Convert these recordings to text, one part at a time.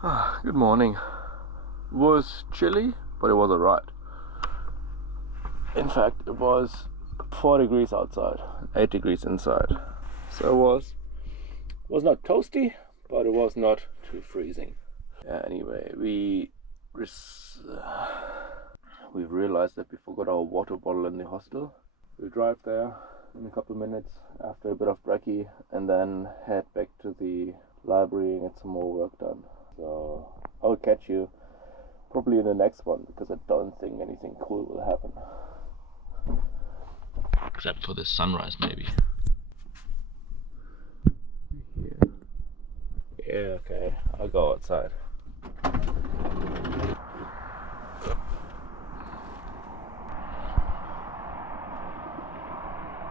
Good morning. It was chilly, but it was alright. In fact, it was 4 degrees outside, 8 degrees inside. So it was not toasty, but it was not too freezing. Yeah, anyway, we realized that we forgot our water bottle in the hostel. We'll drive there in a couple minutes after a bit of brekkie and then head back to the library and get some more work done. So I'll catch you probably in the next one because I don't think anything cool will happen. Except for this sunrise, maybe. Yeah, okay, I'll go outside.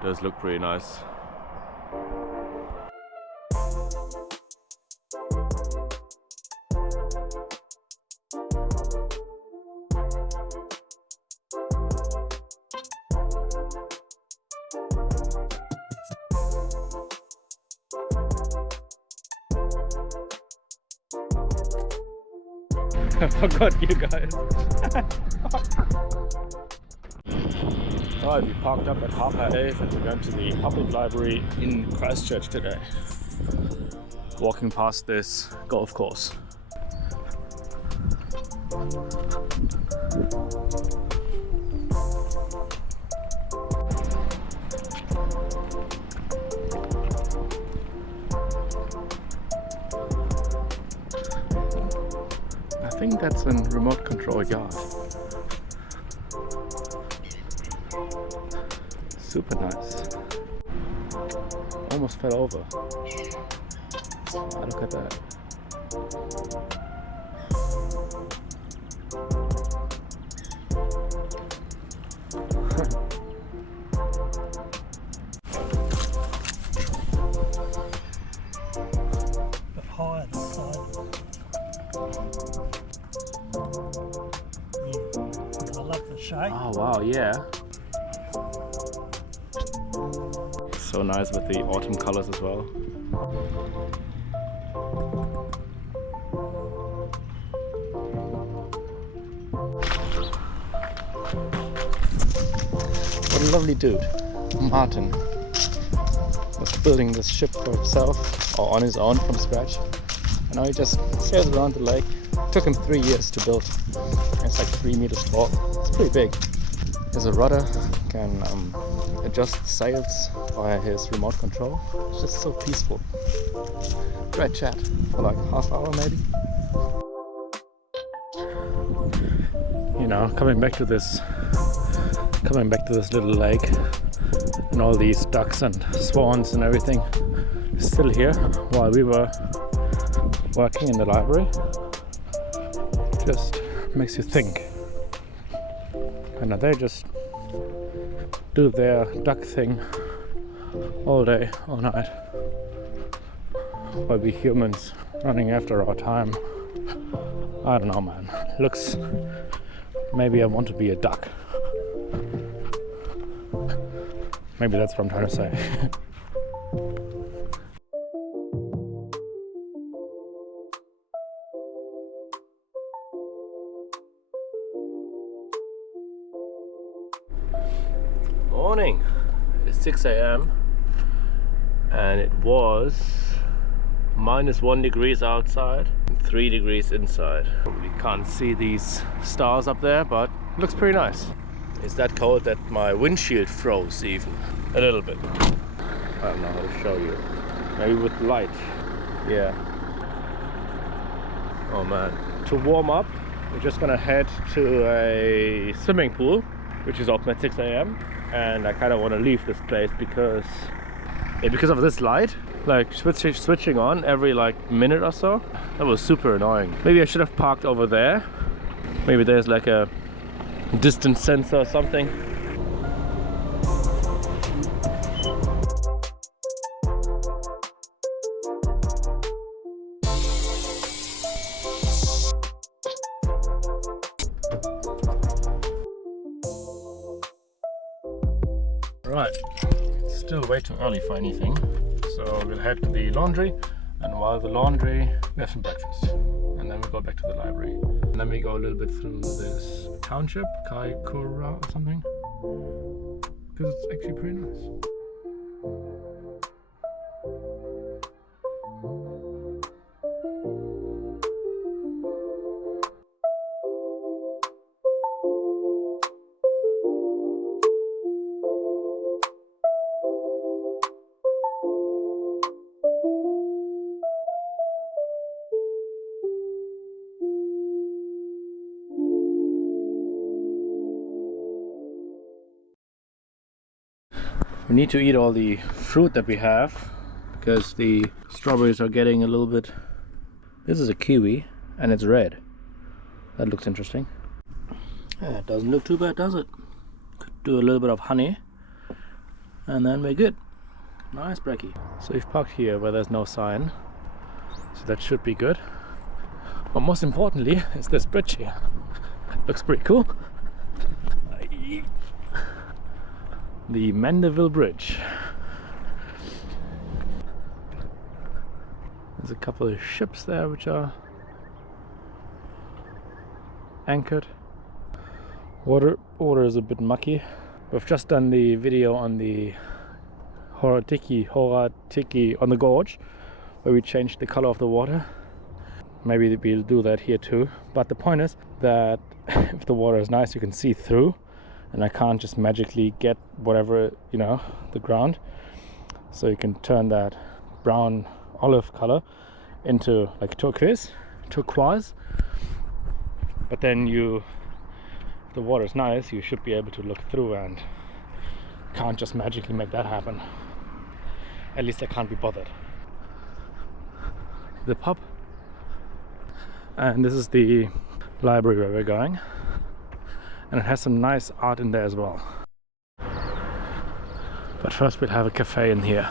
Does look pretty nice. I forgot you guys. Alright, we parked up at 8:30 and we went to the public library in Christchurch today. Walking past this golf course. I think that's a remote control yard. Super nice. Almost fell over. Look at that. Bit higher this side. Yeah, I love the shape. Oh wow, yeah. So nice with the autumn colors as well. What a lovely dude. Martin was building this ship for himself or on his own from scratch. And now he just sails around the lake. It took him 3 years to build. It's like 3 meters tall. It's pretty big. There's a rudder, can adjust sails via his remote control. It's just so peaceful. Great chat for like half hour maybe. You know, coming back to this little lake and all these ducks and swans and everything is still here while we were working in the library. Just makes you think. And they just do their duck thing all day, all night, while we humans running after our time. I don't know, man. Looks, maybe I want to be a duck. Maybe that's what I'm trying to say. Morning. It's 6 a.m. and it was -1 degrees outside and 3 degrees inside. We can't see these stars up there, but it looks pretty nice. It's that cold that my windshield froze even a little bit. I don't know how to show you. Maybe with light. Yeah. Oh man. To warm up, we're just gonna head to a swimming pool, which is open at 6 a.m. and I kind of want to leave this place because of this light, like switching on every like minute or so. That was super annoying. Maybe I should have parked over there. Maybe there's like a distance sensor or something. Right, it's still way too early for anything, so we'll head to the laundry, and while the laundry, we have some breakfast, and then then we go back to the library. And then we go a little bit through this township, Kaiapoi or something, because it's actually pretty nice. We need to eat all the fruit that we have because the strawberries are getting a little bit. This is a kiwi and it's red. That looks interesting. Yeah, it doesn't look too bad, does it? Could do a little bit of honey and then we're good. Nice brekkie. So we've parked here where there's no sign, so that should be good. But most importantly is this bridge here. Looks pretty cool. The Mandeville Bridge. There's a couple of ships there which are anchored. Water is a bit mucky. We've just done the video on the Horatiki on the gorge, where we changed the color of the water. Maybe we'll do that here too. But the point is that if the water is nice, you can see through. And I can't just magically get whatever, you know, the ground. So you can turn that brown olive color into like turquoise. But then if the water is nice, you should be able to look through, and can't just magically make that happen. At least I can't be bothered. The pub. And this is the library where we're going. And it has some nice art in there as well. But first we'll have a cafe in here.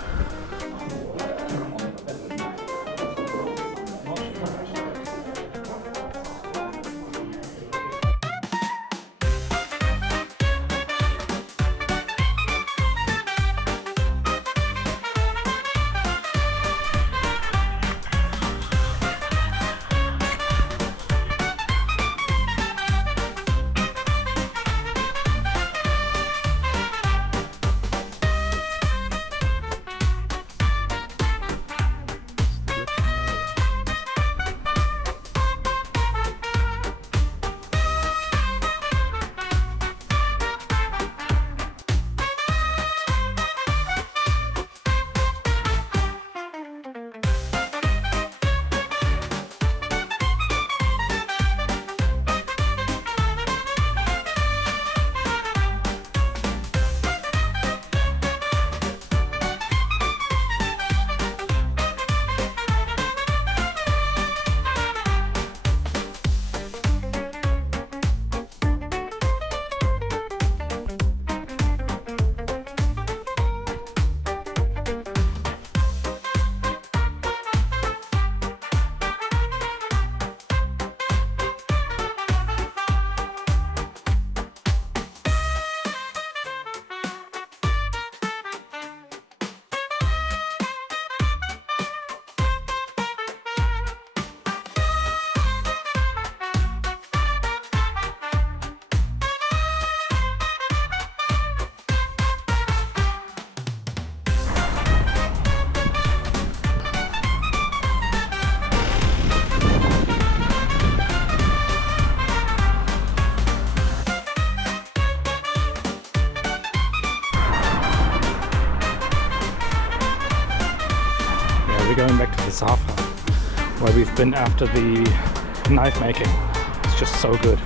Going back to the Safa, where we've been after the knife making. It's just so good.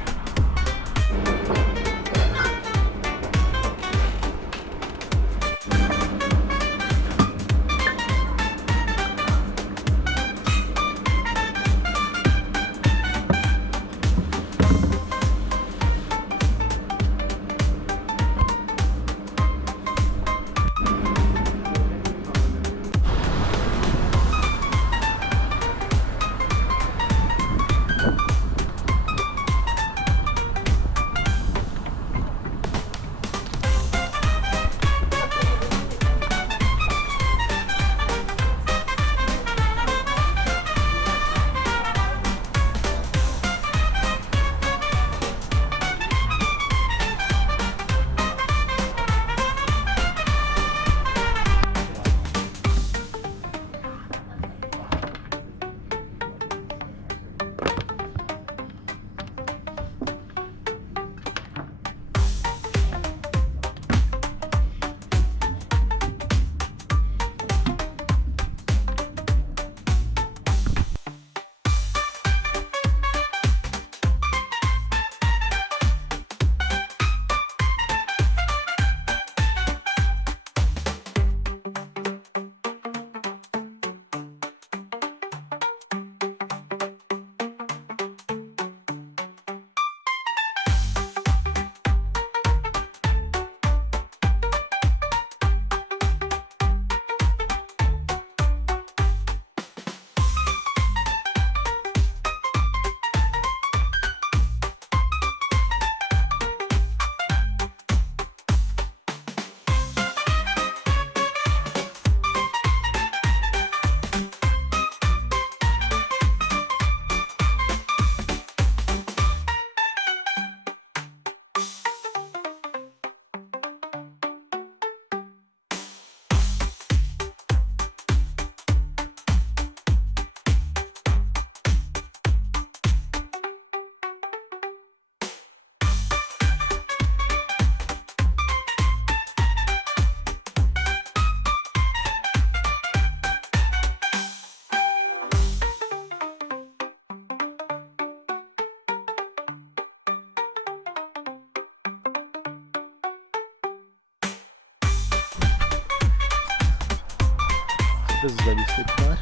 this is where we sleep tonight,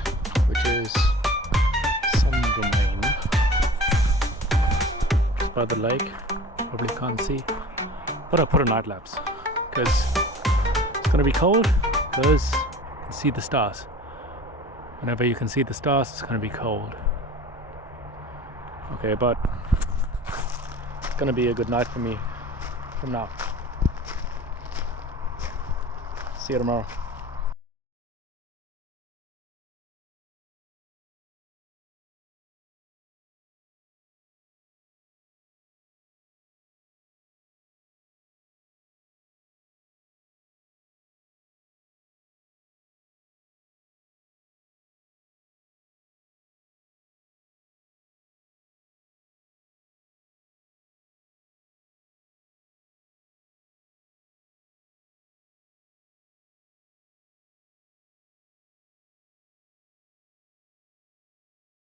which is some domain. It's by the lake, probably can't see. But I put a night lapse because it's gonna be cold because you can see the stars. Whenever you can see the stars, it's gonna be cold. Okay, but it's gonna be a good night for me from now. See you tomorrow.